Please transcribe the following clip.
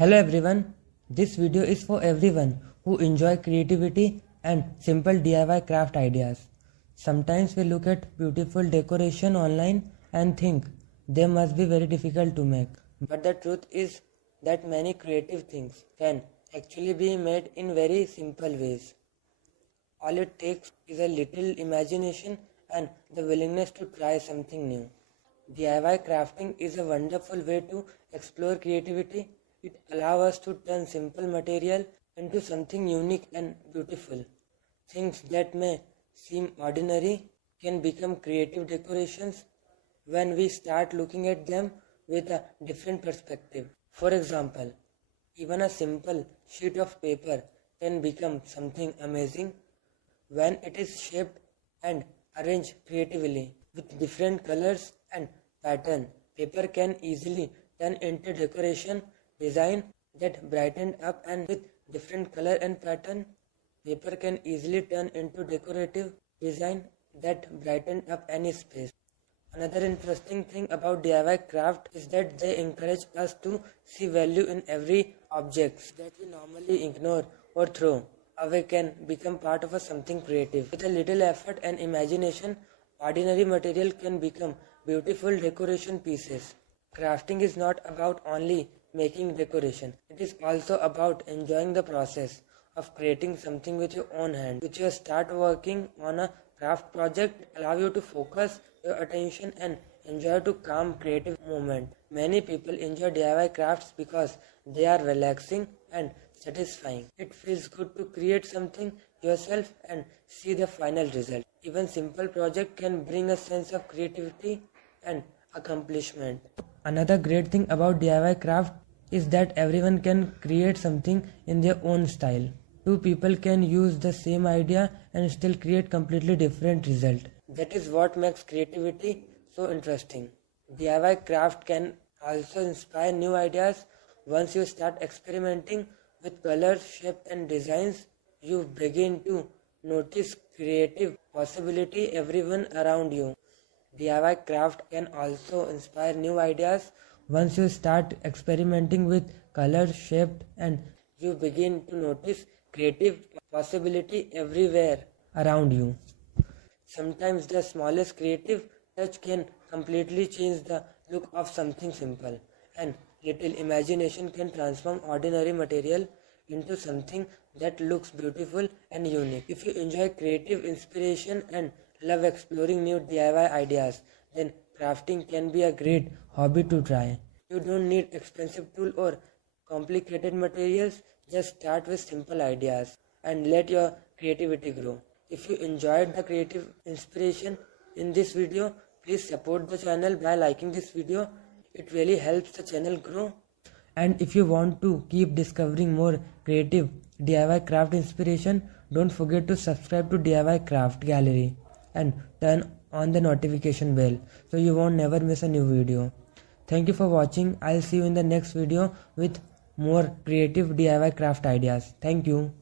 Hello everyone, this video is for everyone who enjoy creativity and simple DIY craft ideas. Sometimes we look at beautiful decoration online and think they must be very difficult to make. But the truth is that many creative things can actually be made in very simple ways. All it takes is a little imagination and the willingness to try something new. DIY crafting is a wonderful way to explore creativity. It allows us to turn simple material into something unique and beautiful. Things that may seem ordinary can become creative decorations when we start looking at them with a different perspective. For example, even a simple sheet of paper can become something amazing when it is shaped and arranged creatively with different colors and pattern. Paper can easily turn into decoration design that brighten up, and with different color and pattern, paper can easily turn into decorative design that brighten up any space. Another interesting thing about DIY craft is that they encourage us to see value in every object that we normally ignore or throw away can become part of something creative. With a little effort and imagination, ordinary material can become beautiful decoration pieces. Crafting is not about only making decoration. It is also about enjoying the process of creating something with your own hand. With your start working on a craft project, allow you to focus your attention and enjoy to calm creative moment. Many people enjoy DIY crafts because they are relaxing and satisfying. It feels good to create something yourself and see the final result. Even simple project can bring a sense of creativity and accomplishment. Another great thing about DIY craft is that everyone can create something in their own style. Two people can use the same idea and still create completely different result. That is what makes creativity so interesting. DIY craft can also inspire new ideas. Once you start experimenting with colors, shape and designs, you begin to notice creative possibility everyone around you. DIY craft can also inspire new ideas. Once you start experimenting with colors, shape and you begin to notice creative possibility everywhere around you. Sometimes the smallest creative touch can completely change the look of something simple, and little imagination can transform ordinary material into something that looks beautiful and unique. If you enjoy creative inspiration and love exploring new DIY ideas, then crafting can be a great hobby to try. You don't need expensive tools or complicated materials. Just start with simple ideas and let your creativity grow. If you enjoyed the creative inspiration in this video, please support the channel by liking this video. It really helps the channel grow. And if you want to keep discovering more creative DIY craft inspiration, don't forget to subscribe to DIY Craft Gallery and turn on the notification bell so you won't never miss a new video. Thank you for watching. I'll see you in the next video with more creative DIY craft ideas. Thank you.